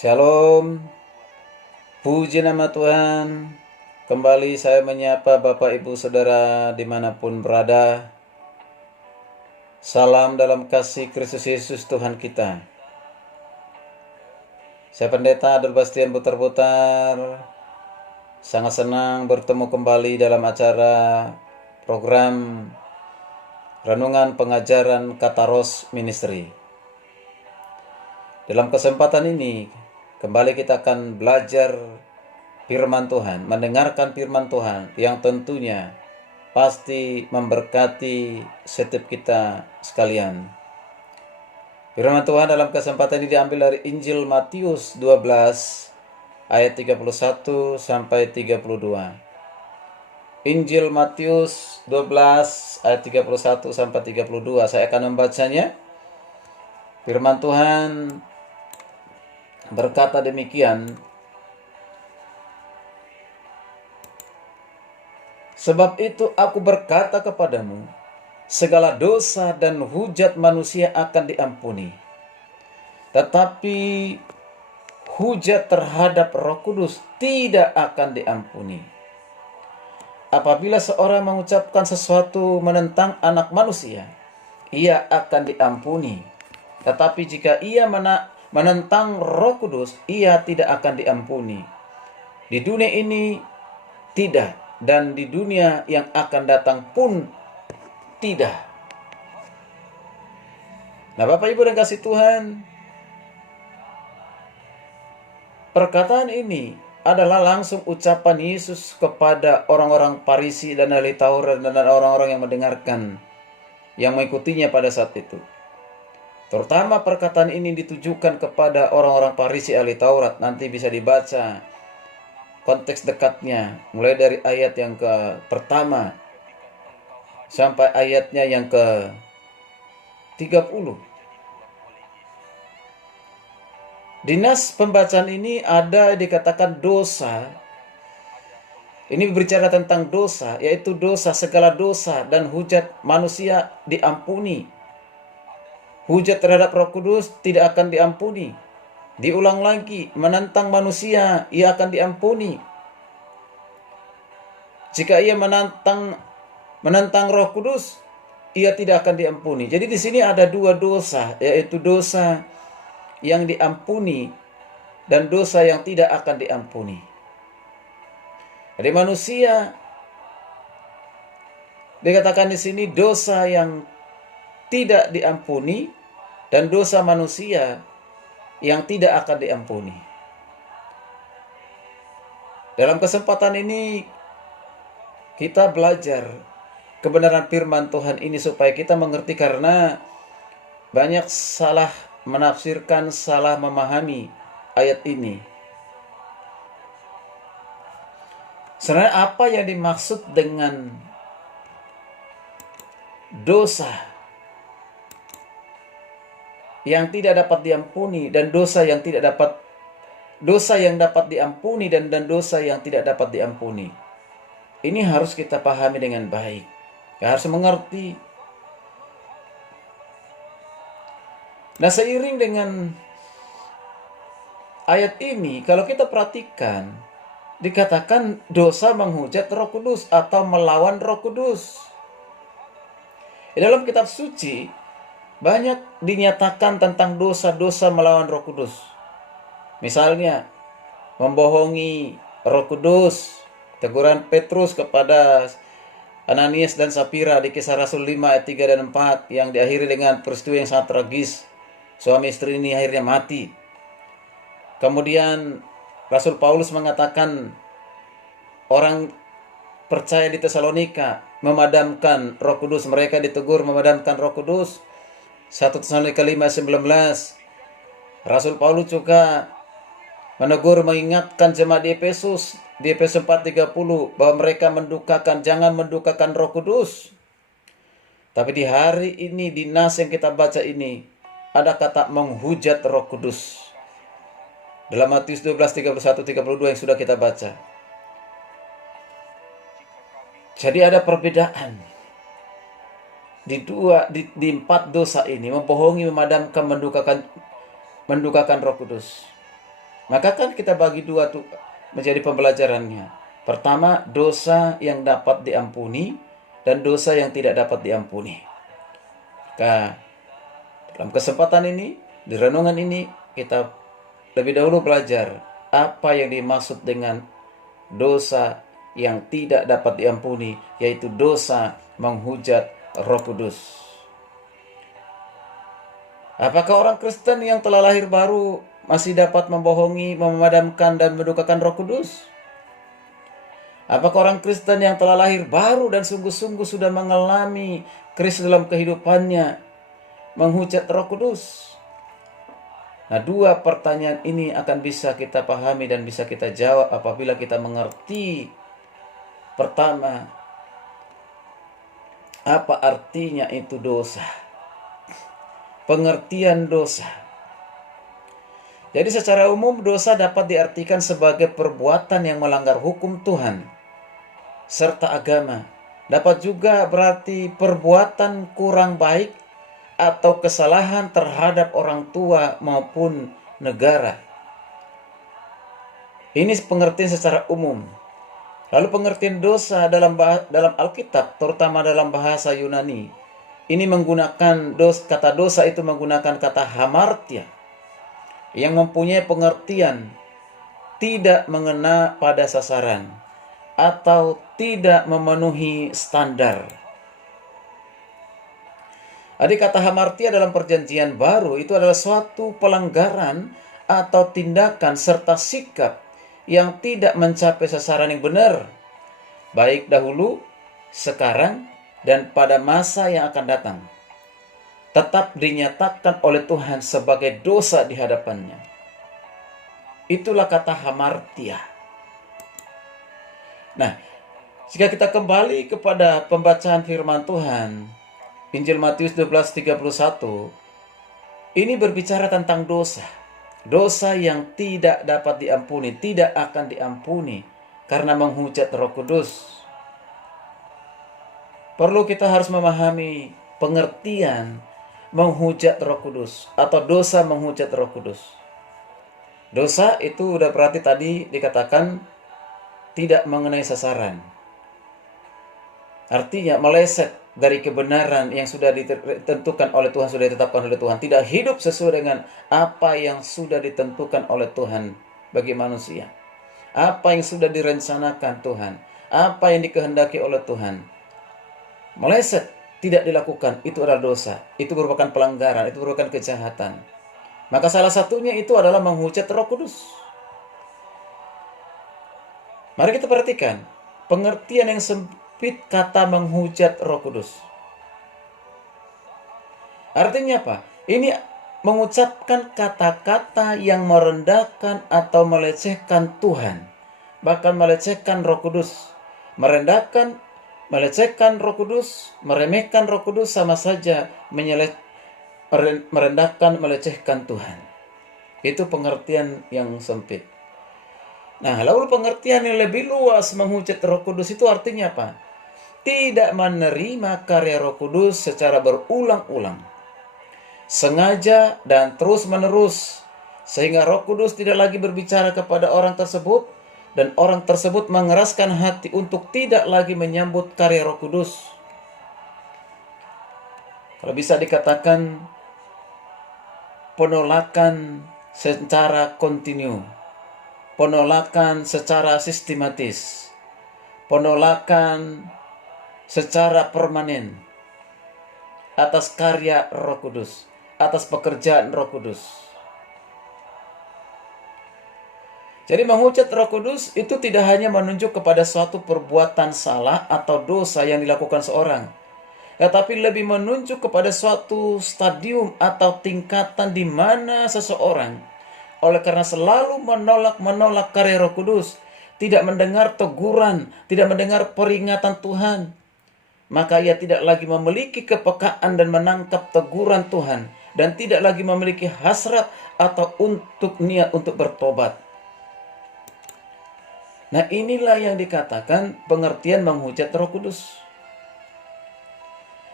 Shalom, puji nama Tuhan. Kembali saya menyapa Bapak Ibu Saudara dimanapun berada. Salam dalam kasih Kristus Yesus Tuhan kita. Saya Pendeta Adul Bastian Putar-Putar. Sangat senang bertemu kembali dalam acara program Renungan Pengajaran Kataros Ministry. Dalam kesempatan ini, kembali kita akan belajar firman Tuhan, mendengarkan firman Tuhan yang tentunya pasti memberkati setiap kita sekalian. Firman Tuhan dalam kesempatan ini diambil dari Injil Matius 12 ayat 31 sampai 32. Injil Matius 12 ayat 31 sampai 32. Saya akan membacanya. Firman Tuhan berkata demikian, sebab itu aku berkata kepadamu, segala dosa dan hujat manusia akan diampuni, tetapi hujat terhadap Roh Kudus tidak akan diampuni. Apabila seorang mengucapkan sesuatu menentang anak manusia, ia akan diampuni. Tetapi jika ia menentang Roh Kudus, ia tidak akan diampuni. Di dunia ini tidak, dan di dunia yang akan datang pun tidak. Nah, Bapak Ibu dan kasih Tuhan, perkataan ini adalah langsung ucapan Yesus kepada orang-orang Farisi dan ahli Taurat dan orang-orang yang mendengarkan, yang mengikutinya pada saat itu. Terutama perkataan ini ditujukan kepada orang-orang Farisi ahli Taurat. Nanti bisa dibaca konteks dekatnya, mulai dari ayat yang pertama sampai ayatnya yang ke-30. Di nas pembacaan ini ada dikatakan dosa. Ini berbicara tentang dosa, yaitu dosa, segala dosa dan hujat manusia diampuni. Hujat terhadap Roh Kudus tidak akan diampuni. Diulang lagi, menentang manusia, ia akan diampuni. Jika ia menentang Roh Kudus, ia tidak akan diampuni. Jadi di sini ada dua dosa, yaitu dosa yang diampuni dan dosa yang tidak akan diampuni. Jadi manusia dikatakan di sini dosa yang tidak diampuni dan dosa manusia yang tidak akan diampuni. Dalam kesempatan ini kita belajar kebenaran firman Tuhan ini supaya kita mengerti, karena banyak salah menafsirkan, salah memahami ayat ini. Sebenarnya apa yang dimaksud dengan dosa yang tidak dapat diampuni dan dosa yang dapat diampuni dan dosa yang tidak dapat diampuni? Ini harus kita pahami dengan baik. Kita harus mengerti. Nah, seiring dengan ayat ini, kalau kita perhatikan, dikatakan dosa menghujat Roh Kudus atau melawan Roh Kudus. Di dalam kitab suci banyak dinyatakan tentang dosa-dosa melawan Roh Kudus. Misalnya, membohongi Roh Kudus. Teguran Petrus kepada Ananias dan Sapira di Kisah Rasul 5 ayat 3 dan 4 yang diakhiri dengan peristiwa yang sangat tragis. Suami istri ini akhirnya mati. Kemudian Rasul Paulus mengatakan orang percaya di Tesalonika memadamkan Roh Kudus. Mereka ditegur memadamkan Roh Kudus. 1 Tesalonika 5:19. Rasul Paulus juga menegur, mengingatkan jemaat di Efesus 4:30 bahwa mereka jangan mendukakan Roh Kudus. Tapi di hari ini, di nas yang kita baca ini, ada kata menghujat Roh Kudus dalam Matius 12:31-32 yang sudah kita baca. Jadi ada perbedaan di empat dosa ini: membohongi, memadamkan, mendukakan Roh Kudus. Maka kan kita bagi dua tuh menjadi pembelajarannya. Pertama, dosa yang dapat diampuni dan dosa yang tidak dapat diampuni. Maka dalam kesempatan ini, di renungan ini, kita lebih dahulu belajar apa yang dimaksud dengan dosa yang tidak dapat diampuni, yaitu dosa menghujat Roh Kudus. Apakah orang Kristen yang telah lahir baru masih dapat membohongi, memadamkan, dan mendukakan Roh Kudus? Apakah orang Kristen yang telah lahir baru dan sungguh-sungguh sudah mengalami Kristus dalam kehidupannya menghujat Roh Kudus? Nah, dua pertanyaan ini akan bisa kita pahami dan bisa kita jawab apabila kita mengerti pertama, apa artinya itu dosa? Pengertian dosa. Jadi secara umum dosa dapat diartikan sebagai perbuatan yang melanggar hukum Tuhan serta agama. Dapat juga berarti perbuatan kurang baik atau kesalahan terhadap orang tua maupun negara. Ini pengertian secara umum. Lalu pengertian dosa dalam Alkitab, terutama dalam bahasa Yunani, ini menggunakan kata dosa itu menggunakan kata hamartia yang mempunyai pengertian tidak mengena pada sasaran atau tidak memenuhi standar. Jadi kata hamartia dalam perjanjian baru itu adalah suatu pelanggaran atau tindakan serta sikap yang tidak mencapai sasaran yang benar, baik dahulu, sekarang, dan pada masa yang akan datang, tetap dinyatakan oleh Tuhan sebagai dosa di hadapannya. Itulah kata hamartia. Nah, jika kita kembali kepada pembacaan firman Tuhan, Injil Matius 12:31, ini berbicara tentang dosa. Dosa yang tidak dapat diampuni, tidak akan diampuni karena menghujat Roh Kudus. Perlu kita harus memahami pengertian menghujat Roh Kudus atau dosa menghujat Roh Kudus. Dosa itu udah berarti tadi dikatakan tidak mengenai sasaran. Artinya meleset dari kebenaran yang sudah ditentukan oleh Tuhan, sudah ditetapkan oleh Tuhan. Tidak hidup sesuai dengan apa yang sudah ditentukan oleh Tuhan bagi manusia. Apa yang sudah direncanakan Tuhan. Apa yang dikehendaki oleh Tuhan. Meleset, tidak dilakukan, itu adalah dosa. Itu merupakan pelanggaran, itu merupakan kejahatan. Maka salah satunya itu adalah menghujat Roh Kudus. Mari kita perhatikan pengertian yang sempit kata menghujat Roh Kudus. Artinya apa? Ini mengucapkan kata-kata yang merendahkan atau melecehkan Tuhan, bahkan melecehkan Roh Kudus. Merendahkan, melecehkan Roh Kudus, meremehkan Roh Kudus sama saja merendahkan, melecehkan Tuhan. Itu pengertian yang sempit. Nah, lalu pengertian yang lebih luas menghujat Roh Kudus itu artinya apa? Tidak menerima karya Roh Kudus secara berulang-ulang, sengaja dan terus-menerus, sehingga Roh Kudus tidak lagi berbicara kepada orang tersebut, dan orang tersebut mengeraskan hati untuk tidak lagi menyambut karya Roh Kudus. Kalau bisa dikatakan penolakan secara kontinu, penolakan secara sistematis, penolakan secara permanen atas karya Roh Kudus, atas pekerjaan Roh Kudus. Jadi menghujat Roh Kudus itu tidak hanya menunjuk kepada suatu perbuatan salah atau dosa yang dilakukan seorang, tetapi lebih menunjuk kepada suatu stadium atau tingkatan di mana seseorang, oleh karena selalu menolak karya Roh Kudus, tidak mendengar teguran, tidak mendengar peringatan Tuhan, maka ia tidak lagi memiliki kepekaan dan menangkap teguran Tuhan, dan tidak lagi memiliki hasrat atau niat untuk bertobat. Nah, inilah yang dikatakan pengertian menghujat Roh Kudus.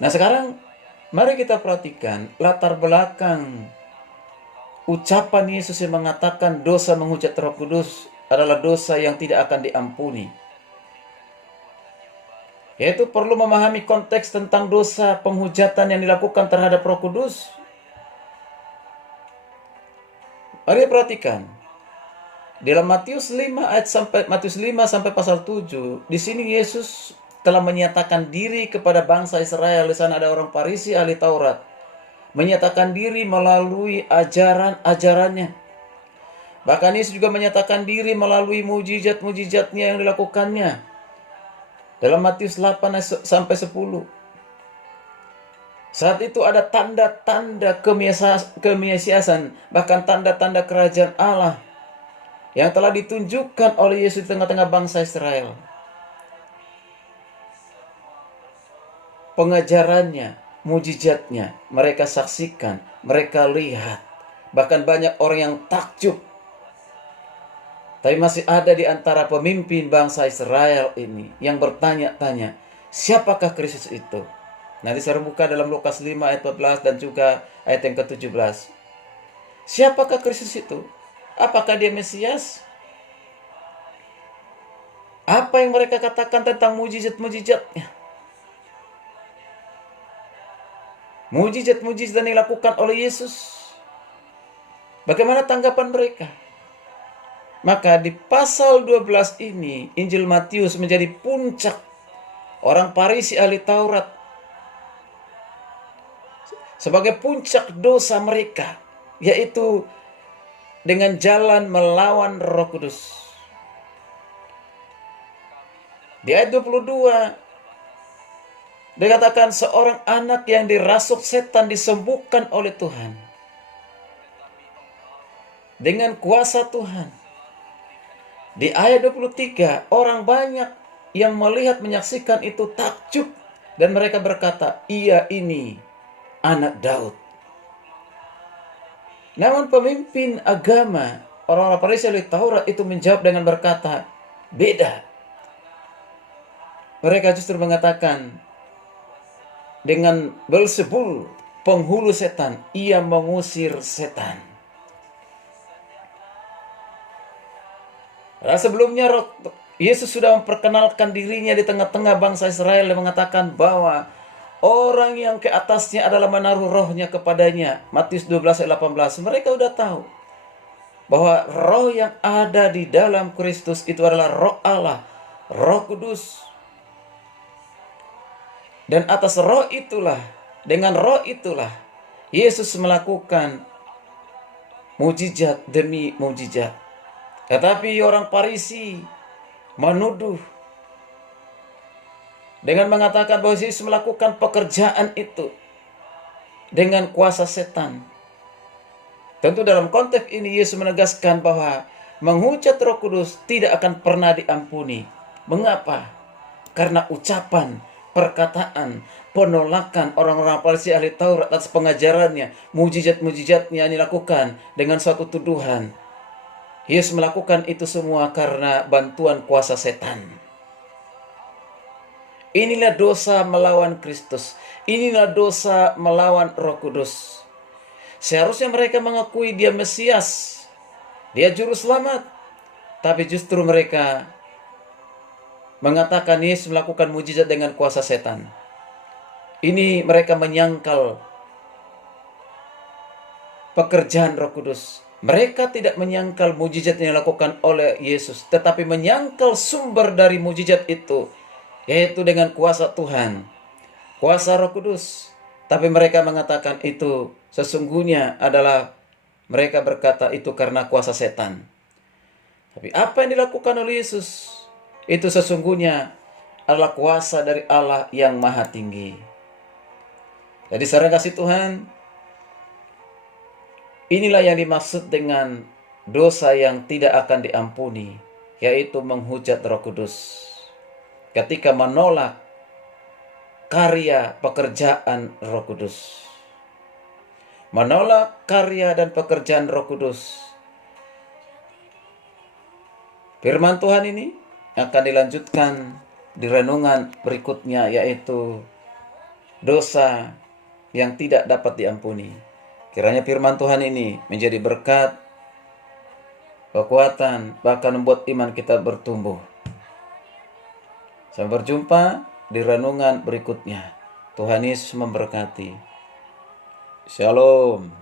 Nah, sekarang mari kita perhatikan latar belakang ucapan Yesus yang mengatakan dosa menghujat Roh Kudus adalah dosa yang tidak akan diampuni. Yaitu perlu memahami konteks tentang dosa penghujatan yang dilakukan terhadap Roh Kudus. Mari perhatikan. Dalam Matius 5 sampai pasal 7, di sini Yesus telah menyatakan diri kepada bangsa Israel. Di sana ada orang Farisi, ahli Taurat. Menyatakan diri melalui ajaran-ajarannya. Bahkan Yesus juga menyatakan diri melalui mujizat-mujizatnya yang dilakukannya. Dalam Matius 8 sampai 10. Saat itu ada tanda-tanda kemesiasan, bahkan tanda-tanda kerajaan Allah yang telah ditunjukkan oleh Yesus di tengah-tengah bangsa Israel. Pengajarannya, mujizatnya, mereka saksikan, mereka lihat. Bahkan banyak orang yang takjub. Tapi masih ada di antara pemimpin bangsa Israel ini yang bertanya-tanya, siapakah Kristus itu? Nanti saya buka dalam Lukas 5 ayat 14 dan juga ayat yang ke-17. Siapakah Kristus itu? Apakah dia Mesias? Apa yang mereka katakan tentang mujizat-mujizatnya? Mujizat-mujizat yang dilakukan oleh Yesus. Bagaimana tanggapan mereka? Maka di pasal 12 ini, Injil Matius menjadi puncak orang Farisi ahli Taurat. Sebagai puncak dosa mereka, yaitu dengan jalan melawan Roh Kudus. Di ayat 22, dikatakan seorang anak yang dirasuk setan disembuhkan oleh Tuhan. Dengan kuasa Tuhan. Di ayat 23, orang banyak yang melihat menyaksikan itu takjub. Dan mereka berkata, ia ini anak Daud. Namun pemimpin agama, orang-orang Farisi ahli Taurat itu menjawab dengan berkata, beda. Mereka justru mengatakan, dengan Beelzebul, penghulu setan, ia mengusir setan. Nah, sebelumnya Yesus sudah memperkenalkan dirinya di tengah-tengah bangsa Israel dan mengatakan bahwa orang yang ke atasnya adalah menaruh rohnya kepadanya. Matius 12 ayat 18. Mereka sudah tahu bahwa roh yang ada di dalam Kristus itu adalah roh Allah, Roh Kudus. Dan atas roh itulah, dengan roh itulah, Yesus melakukan mujizat demi mujizat. Tetapi orang Farisi menuduh dengan mengatakan bahwa Yesus melakukan pekerjaan itu dengan kuasa setan. Tentu dalam konteks ini Yesus menegaskan bahwa menghujat Roh Kudus tidak akan pernah diampuni. Mengapa? Karena ucapan, perkataan, penolakan orang-orang Farisi ahli Taurat atas pengajarannya, mujizat-mujizatnya yang dilakukan dengan suatu tuduhan. Yesus melakukan itu semua karena bantuan kuasa setan. Inilah dosa melawan Kristus. Inilah dosa melawan Roh Kudus. Seharusnya mereka mengakui dia Mesias, dia juru selamat. Tapi justru mereka mengatakan Yesus melakukan mujizat dengan kuasa setan. Ini mereka menyangkal pekerjaan Roh Kudus. Mereka tidak menyangkal mujizat yang dilakukan oleh Yesus, tetapi menyangkal sumber dari mujizat itu, yaitu dengan kuasa Tuhan, kuasa Roh Kudus. Tapi mereka mengatakan itu sesungguhnya adalah, mereka berkata itu karena kuasa setan. Tapi apa yang dilakukan oleh Yesus, itu sesungguhnya adalah kuasa dari Allah yang maha tinggi. Jadi saudara kasih Tuhan, inilah yang dimaksud dengan dosa yang tidak akan diampuni, yaitu menghujat Roh Kudus. Ketika menolak karya pekerjaan Roh Kudus. Menolak karya dan pekerjaan Roh Kudus. Firman Tuhan ini akan dilanjutkan di renungan berikutnya, yaitu dosa yang tidak dapat diampuni. Kiranya firman Tuhan ini menjadi berkat, kekuatan, bahkan membuat iman kita bertumbuh. Sampai berjumpa di renungan berikutnya. Tuhan Yesus memberkati. Shalom.